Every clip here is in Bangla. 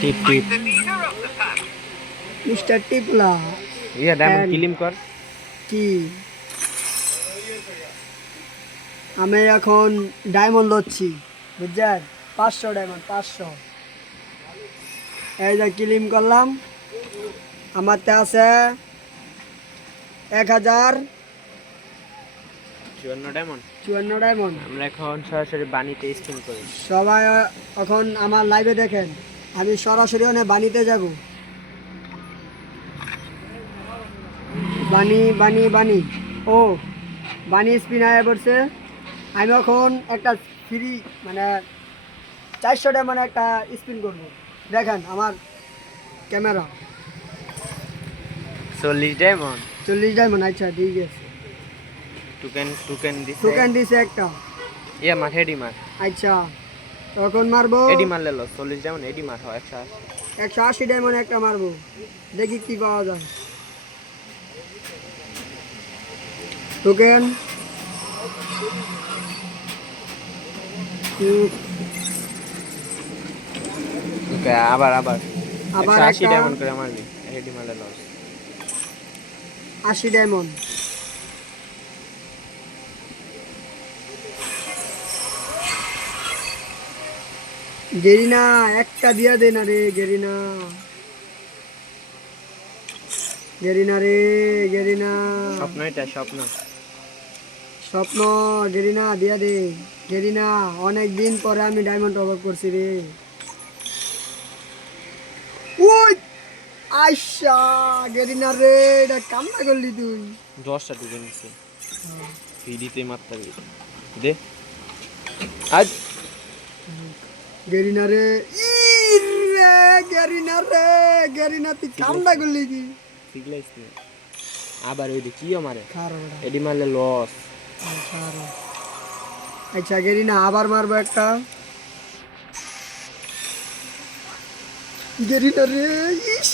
টিপ টিপ। মিস্টার টিপলা। ইয়া ডায়মন্ড And- কিলিম কর। কি? আমি এখন ডায়মন্ড লচ্ছি বুঝছেন? পাঁচশো ডায়মন্ড পাঁচশো। এই যে ক্লিম করলাম। আমার আমারতে আছে এক হাজার চুয়ান্ন ডায়মন্ড। চুয়ান্ন ডায়মন্ড। আমরা এখন সরাসরি বাণীতে স্পিন করি। সবাই এখন আমার লাইভে দেখেন। আমি সরাসরি ওনে বানিতে যাব। বানি বানি বানি ও বানি স্পিন আয় পড়ছে। আমি এখন একটা ফ্রি মানে চারশোটা মানে একটা স্পিন করব। দেখেন আমার ক্যামেরা। চল্লিশ ডায়মন্ড চল্লিশ ডায়মন্ড আচ্ছা ঠিক আছে টুকেন টুকেন দিছে? টোকেন দিছে একটা। ইয়া মার হেডি মার আচ্ছা। তখন মারবো। এডি মারলে লো চল্লিশ ডায়মন্ড এডি মার হয় একশো আশি। একশো আশি ডায়মন্ড একটা মারবো। দেখি কি পাওয়া যায়। টোকেন ওকে আবার আবার। আবার আশি ডায়মন্ড করে মারবি হেডি মারলে লস আশি ডায়মন্ড গেরিনা একটা দিয়া দে না রে গেরিনা। গেরিনা রে গেরিনা। স্বপ্ন এটা স্বপ্ন। স্বপ্ন গেরিনা দিয়া দে। গেরিনা অনেক দিন পরে আমি ডায়মন্ড অভাব করছি রে। ওই আইসা গেরিনা রে এটা কামনা করলি তুই। দশটা টুকেন নিচ্ছে ফিডিতে মারতে দে। আজ গেরিনা রে রে গেরিনা রে গেরিনা তুই কামনা করলি কি? শিখলাইস আবার ওই কি মারে এডি মারলে লস আচ্ছা গেরিনা আবার মারবো একটা। গেরিনা রে ইস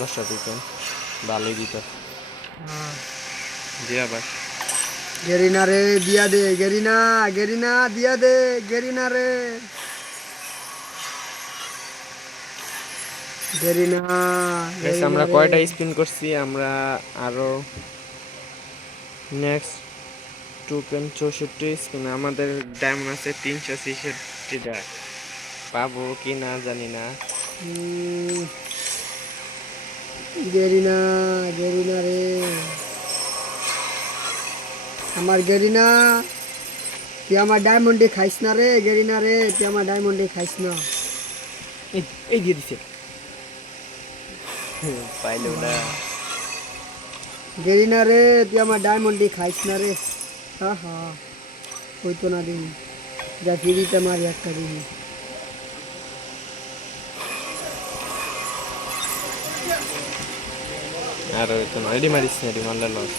দশটা টুকেন ভালোই দিত। যে আবার। গেরিনা রে দিয়া দে গেরিনা গেরিনা দিয়া দে গেরিনা রে গেরিনা Guys, গেরিনা আমরা। কয়টা স্পিন করছি? আমরা আরও নেক্সট চৌষট্টি স্পিন আমাদের ডায়মন্ড আছে তিনশো ছেষট্টিটা পাবো কি না জানি না। গেরিনা গেরিনা রে। আমার গেরিনা তুই আমার ডায়মন্ডে খাইস না রে গেরিনা রে। তুই আমার ডায়মন্ডে খাইস না। এই এই দিয়ে দিছে। পাইলো না। গেরিনা রে তুই আমার ডায়মন্ডে খাইস না রে। হা হা। হইতো না দিন। যা ফিরিতে মারি একটা দিন। আর ওই তো নয়ডি মারিস না এডি মারলে লস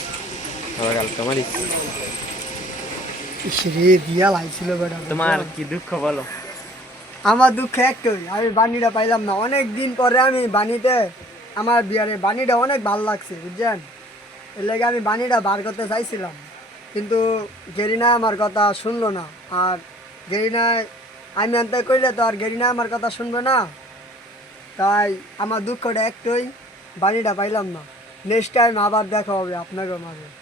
আবার কালকে মারিস। ইস রে দিয়া লাইছিল বেটা। তোমার কি দুঃখ বলো? আমার দুঃখ একটাই আমি বানিটা পাইলাম না। অনেক দিন পরে আমি বানিতে আমার বিয়ারে বাণীটা অনেক ভালো লাগছে, বুঝছেন? এর লাগে আমি বাণীটা বার করতে চাইছিলাম। কিন্তু গেরিনা আমার কথা শুনলো না। আর গেরিনা, আমি আনতে করলে তো আর গেরিনা আমার কথা শুনবে না। তাই আমার দুঃখটা একটুই বাণীটা পাইলাম না। নেক্সট টাইম আবার দেখা হবে আপনাকে মাঝে।